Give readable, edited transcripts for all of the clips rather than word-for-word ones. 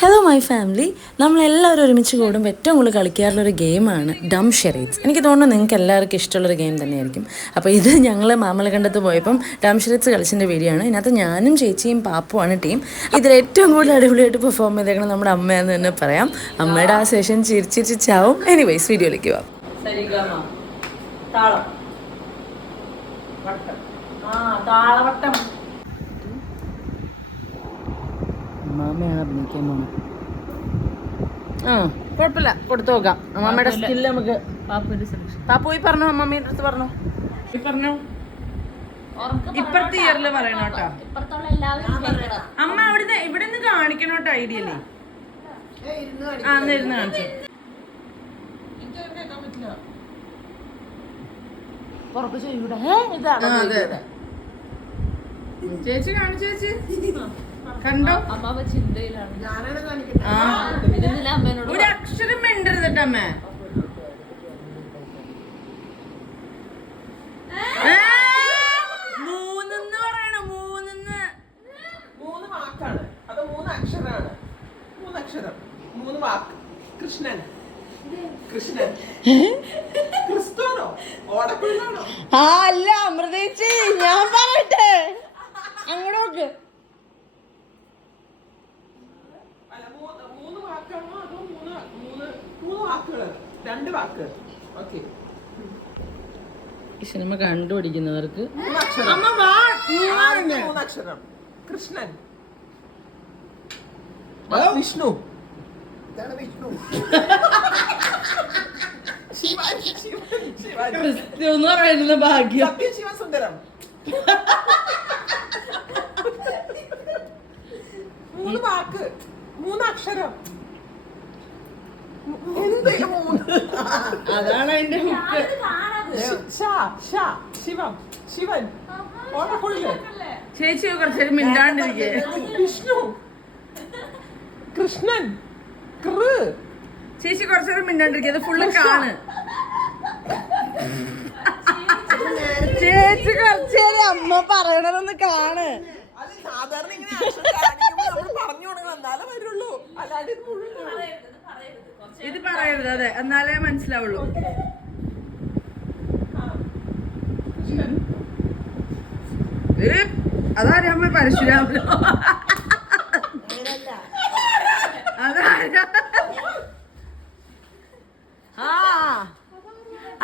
Hello my family, നമ്മളെല്ലാവരും ഒരുമിച്ച് കൂടുമ്പോൾ ഏറ്റവും കൂടുതൽ കളിക്കാറുള്ളൊരു ഗെയിമാണ് ഡം ഷെറീറ്റ്സ്. എനിക്ക് തോന്നുന്നു നിങ്ങൾക്ക് എല്ലാവർക്കും ഇഷ്ടമുള്ളൊരു ഗെയിം തന്നെയായിരിക്കും. അപ്പോൾ ഇത് ഞങ്ങൾ മാമലകണ്ടത്ത് പോയപ്പം ഡം ഷെറീറ്റ്സ് കളിച്ചതിൻ്റെ വീഡിയോ ആണ്. ഇതിനകത്ത് ഞാനും ചേച്ചിയും പാപ്പുമാണ് ടീം. ഇതിൽ ഏറ്റവും കൂടുതൽ അടിപൊളിയായിട്ട് പെർഫോം ചെയ്തേക്കണം നമ്മുടെ അമ്മയെന്ന് തന്നെ പറയാം. അമ്മയുടെ ആ സെഷൻ ചിരിച്ചിരിച്ച് ചാവും. എനിവേയ്സ് വീഡിയോയിലേക്ക് പോവാം. താളവട്ടം അമ്മാമ്മയാണ് അഭിനയിക്കാൻ പോകുന്നത്. ആ കുഴപ്പമില്ല, കൊടുത്തു നോക്കാം. അമ്മാമ്മയുടെ സ്കില്ല് നമുക്ക് പാപ്പോയി പറഞ്ഞു. അമ്മാമ്മയുടെ അടുത്ത് പറഞ്ഞു ഇപ്പഴത്തെ ഇയറില് പറയണം കേട്ടോ. അമ്മ അവിടുന്ന് ഇവിടെ നിന്ന് കാണിക്കണം കേട്ടോ. ഐഡിയല്ലേ ഇരുന്ന് കാണിച്ചു. ചേച്ചി കാണിച്ചു. ചേച്ചി കണ്ടോ? അമ്മാവ ചിന്തയിലാണ്. ഒരു അക്ഷരം മിണ്ടരുതട്ടോ അമ്മ. മൂന്നെന്ന് പറയണോ? മൂന്ന് വാക്കാണ് അത്, 3 അക്ഷരാണ്. 3 അക്ഷരം 3 വാക്ക്. കൃഷ്ണൻ ക്രിസ്തുവാണോ? ഓടക്കുഴലാണോ? അല്ല അമൃതേച്ചി, ഞാൻ പറയട്ടെ അങ്ങോട്ട്. രണ്ട് വാക്ക്. ഓക്കെ, ഈ സിനിമ കണ്ടുപിടിക്കുന്നവർക്ക് 3 അക്ഷരം. കൃഷ്ണൻ, വിഷ്ണു, ക്രിസ്തു എന്ന് പറയുന്നത് ഭാഗ്യം. ശിവസുന്ദരം. 3 വാക്ക് 3 അക്ഷരം. അതാണ് അതിന്റെ ഹുക്ക്. ശിവൻ, ഓടക്കുഴല്. ചേച്ചി കുറച്ചേരം മിണ്ടാണ്ടിരിക്കേ. വിഷ്ണു, കൃഷ്ണൻ, ചേച്ചി കുറച്ചേരം മിണ്ടാണ്ടിരിക്കേ. അത് ഫുള്ള് കാണ്. ചേച്ചി കുറച്ചേരം അമ്മ പറയണതൊന്ന് കാണ്. അത് സാധാരണ ഇങ്ങനെ നമ്മൾ പറഞ്ഞു കൊടുക്കണം, എന്നാലേ വരുള്ളൂ. അല്ലാണ്ട് ഇത് പറയരുത്. അതെ, എന്നാലേ മനസ്സിലാവുള്ളൂ. അതാരാ അമ്മ? പരശുരാമനോ?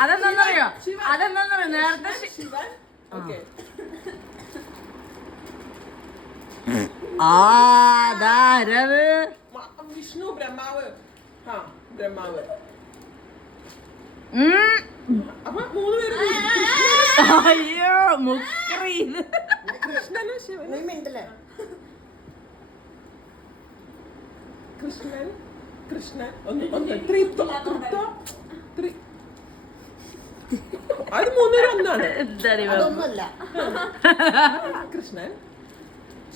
അതെന്താന്നറിയോ? നേരത്തെ വിഷ്ണു, ബ്രഹ്മാവ്. ബ്രഹ്മാവ്. അപ്പൊ 3 പേര്. അയ്യോ മുക്കറി. കൃഷ്ണനും ശിവനും. കൃഷ്ണൻ ഒന്ന് അത് 3 പേര് ഒന്നാണ്. കൃഷ്ണൻ,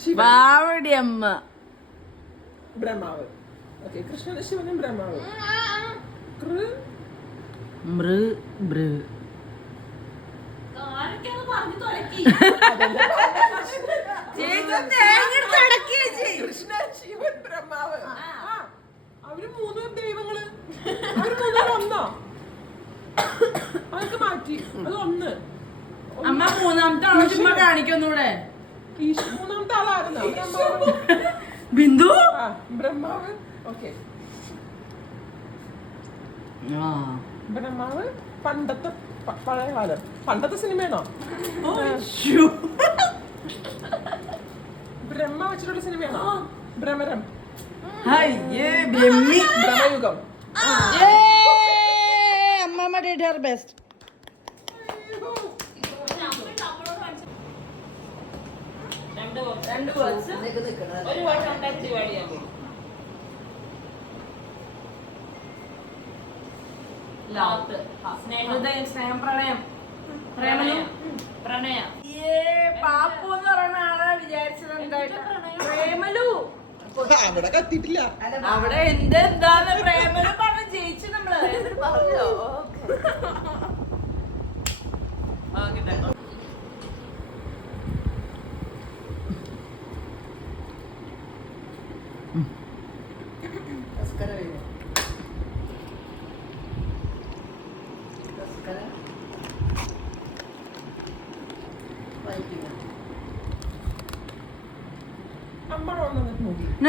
ശിവടിയമ്മ, ബ്രഹ്മാവ്. ഓക്കെ, കൃഷ്ണനും ശിവനും ബ്രഹ്മാവ്. കൃഷ്ണൻ, ശിവൻ, ബ്രഹ്മാവ്. അവര് 3 ദൈവങ്ങള്. അവര് 3 പേര് ഒന്നോ? അതൊക്കെ മാറ്റി. അത് 1. അമ്മ മൂന്നാമത്തെ ആളെ ചുമ്മാ കാണിക്കൊന്നൂടെ. 3ാമത്തെ ആളായിരുന്നു ബിന്ദു. ബ്രഹ്മാവ്. ഓക്കെ, ബ്രഹ്മാവ് പണ്ടത്തെ പഴയ കാലം. പണ്ടത്തെ സിനിമയാണോ? ബ്രഹ്മ വെച്ചിട്ടുള്ള സിനിമയാണോ? ഭ്രമരം. ഭ്രമയുഗം. അമ്മ did her best. രണ്ട് വേർഡ്സ് ഒരു വേർഡ് ഉണ്ടാക്കി ഡിവൈഡ് ചെയ്യാൻ പോകും. ലാത്ത്, സ്നേഹം, സ്നേഹം, പ്രണയം, പ്രണയം. പാപ്പു എന്ന് പറയുന്ന ആളെ വിചാരിച്ചത് എന്തായിട്ട്? പ്രേമലു. അവിടെ കത്തിയിട്ടില്ല. അവിടെ എന്താണ് പ്രേമലു പറഞ്ഞ് ജയിച്ചു നമ്മള്. പറഞ്ഞോ? No,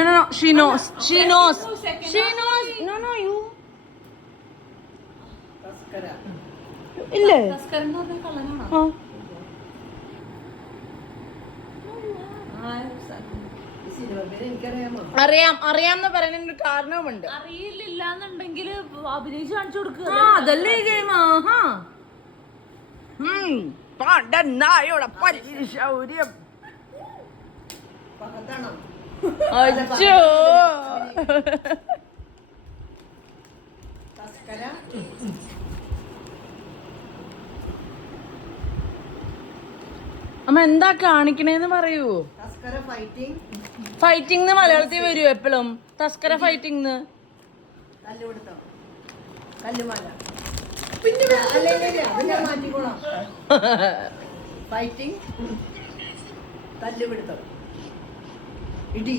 no, no. She knows. She knows. She knows. No, no, you. ഇല്ലേ? ആ. അറിയാം അറിയാന്ന് പറയുന്നതിന് കാരണവുമുണ്ട്. അറിയില്ലാന്നുണ്ടെങ്കിൽ അഭിനയിച്ച് കാണിച്ചു കൊടുക്കുക. അതല്ലേ ഈ ഗെയിം. പാണ്ടനായോടെ പരിശൗര്യം. അച്ഛോ. അമ്മ എന്താ കാണിക്കണേന്ന് പറയൂ. ഫൈറ്റിംഗ് മലയാളത്തിൽ വരൂ എപ്പോഴും. തസ്കര ഫൈറ്റിംഗ്. ഫൈറ്റിംഗ്, തല്ലുപിടുത്തം, ഇടി.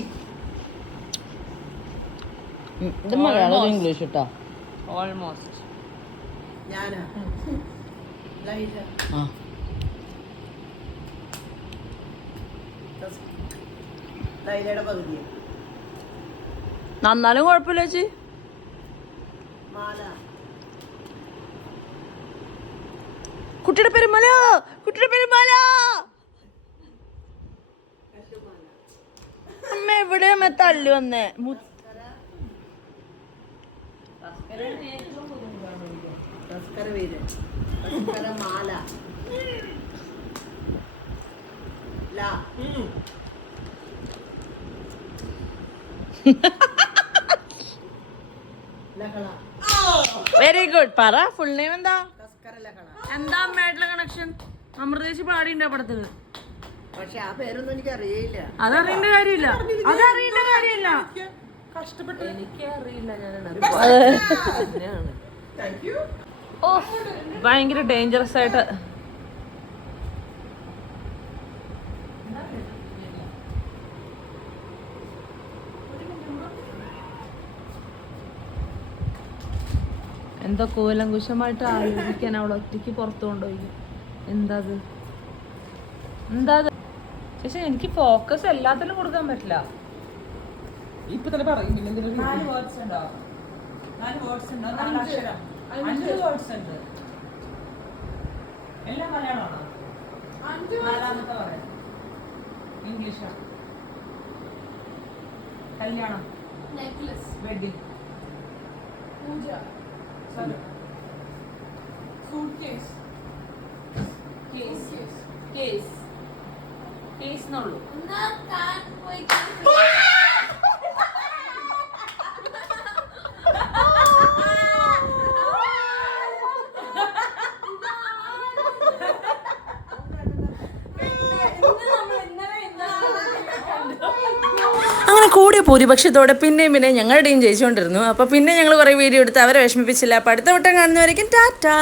ഇത് മലയാളം ഇംഗ്ലീഷ് കേട്ടോ. ഓൾമോസ്റ്റ്. ഞാനാ ലൈലയുടെ പകുതി. നന്നാലും കുഴപ്പമില്ല ചേച്ചി. മാല. കുട്ടിയുടെ പെരുമല. കുട്ടിയുടെ പെരുമല. അമ്മ എവിടെയാ അമ്മ തല്ലു വന്നേ? തസ്കര വീരൻ, തസ്കര മാല. ലഹള. Very good. പറ ഫുൾ നെയിം എന്താ? തസ്കര ലഹള. എന്താ അമ്മയായിട്ടുള്ള കണക്ഷൻ? അമൃതേശി പാടിയുണ്ട് ആ പടത്തില്. പക്ഷെ ആ പേരൊന്നും എനിക്ക് അറിയില്ല. അതറിയേണ്ട കാര്യമില്ല. അതറിയേണ്ട കാര്യമില്ല. കഷ്ടപ്പെട്ട് എനിക്ക് അറിയില്ല. ഓ ഭയങ്കര ഡേഞ്ചറസ് ആയിട്ട്. എന്തോ കൂലങ്കുശമായിട്ട് ആലോചിക്കാൻ അവൾ ഒറ്റയ്ക്ക് പുറത്തു കൊണ്ടുപോയി. എന്താ പക്ഷെ എനിക്ക് ഫോക്കസ് എല്ലാത്തിലും കൊടുക്കാൻ പറ്റില്ല. ഇപ്പൊ തന്നെ പറയും. 4 വേർഡ്സ് ഉണ്ടോ? 4 വേർഡ്സ് ഉണ്ടോ? 4 അക്ഷരം. 5 വേർഡ്സ് ഉണ്ട്. എല്ലാം മലയാളമാണോ? 4ാമത്തെ പറയാം ഇംഗ്ലീഷാണ്. കല്യാണം, നെക്ലസ്, വെഡിങ്, പൂജ, സൂട്ട്കേസ്, കേസ് എന്നുള്ളൂ. അങ്ങനെ കൂടിയ ഭൂരിപക്ഷത്തോടെ പിന്നെയും ഞങ്ങളുടെ ടീം ജയിച്ചുകൊണ്ടിരുന്നു. അപ്പോൾ പിന്നെ ഞങ്ങൾ കുറേ വീഡിയോ എടുത്ത് അവരെ വിഷമിപ്പിച്ചില്ല. അപ്പോൾ അടുത്ത വട്ടം കാണുന്നവരേക്കും ടാറ്റാ.